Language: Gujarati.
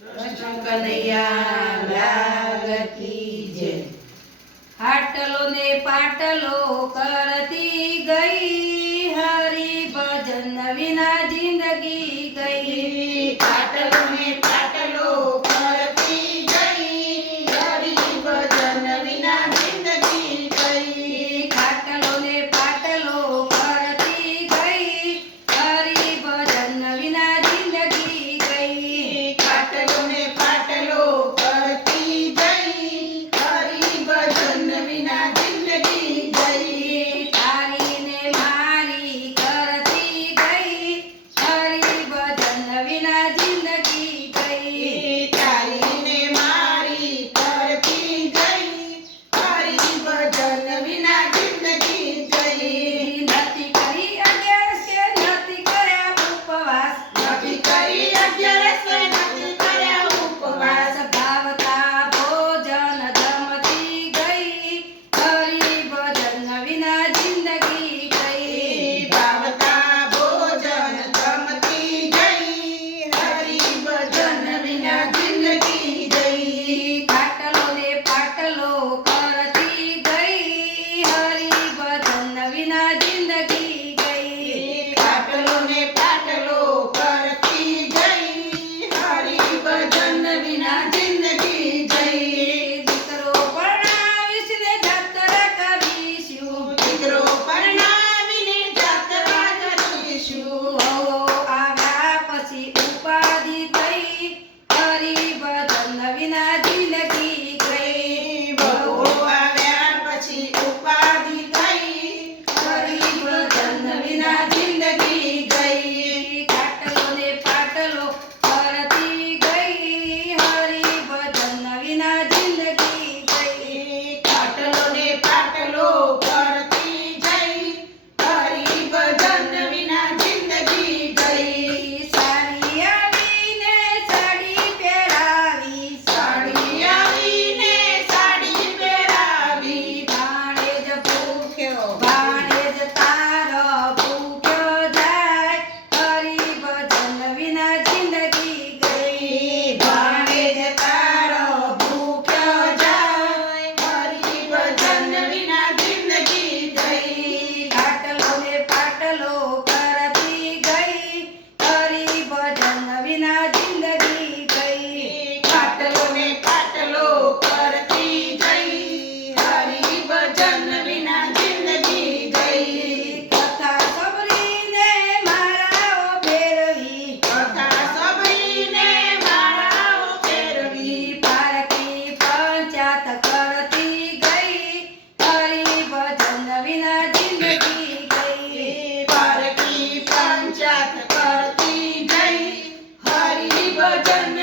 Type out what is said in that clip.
કૃષ્ણ કનૈયા લાલ કી જય। હાટલો ને પાટલો કરતી ગઈ, હરી ભજન વિના જિંદગી ગઈ। પાટલો ને પાટલો કરતી ગઈ, હરી ભજન વિના જિંદગી ગઈ। ખાટલો ને પાટલો કરતી ગઈ, હરી ભજન વિના જિંદગી ગઈ। પાટલો ને પાટલો કરતી ગઈ, હરી ભજન વિના જિંદગી ગઈ। તારી ને મારી કરતી ગઈ, હરી ભજન વિના જિંદગી ગઈ। તારી ને મારી કરતી ગઈ, હરી ભજન વિના જિંદગી ગઈ। નથી કરી અગિયારસ કે નથી કર્યા ઉપવાસ, નથી કરી અગિયારસ કે નથી કર્યા ઉપવાસ। ભાવતા ભોજન જમતી ગઈ, હરી ભજન વિના જિંદગી ગઈ। ભાવતા ભોજન જમતી ગઈ, હરી ભજન વિના જિંદગી ગઈ। ખાટલો ને પાટલો કરતી ગઈ, હરી ભજન વિના જિંદગી ગઈ। પાટલો ને પાટલો કરતી ગઈ, હરી ભજન વિના જિંદગી ગઈ। દીકરો પરણાવીશ ને જાત્રા કરીશું, દીકરો પરણાવીને જાત્રા કરીશું। વહુ આવ્યા પછી ઉપાધિ થઈ, હરી ભજન વિના જિંદગી ગઈ। બહુ આવ્યા પછી ઉપાધિ થઈ, હરી ભજન વિના જિંદગી ગઈ। ખાટલો ને પાટલો કરતી ગઈ, હરી ભજન વિના જિંદગી ગઈ। પાટલો ને પાટલો કરતી ગઈ, હરી ભજન વિના જિંદગી ગઈ। સાડી આવીને સાડી પહેરાવી, સાડી આવીને સાડી પહેરાવી, ભાણેજ ભૂખ્યો ભાણેજ તારો ભૂખ્યો જાય, હરી ભજન વિના જિંદગી ગઈ। ભાણેજ તારો ભૂખ્યો જાય, હરી ભજન વિના જિંદગી ગઈ। ખાટલો ને પાટલો કરતી ગઈ, હરી ભજન વિના જિંદગી ગઈ। પાટલો ને પાટલો કરતી ગઈ, હરી ભજન વિના જિંદગી ગઈ। કથા સબરીને માળાઓ ફેરવી, કથા સબરીને માળાઓ ફેરવી, પારકી પંચાત કરતી ગઈ, હરી ભજન વિના જિંદગી ગઈ। પારકી પંચાત કરતી ગઈ, હરી ભજન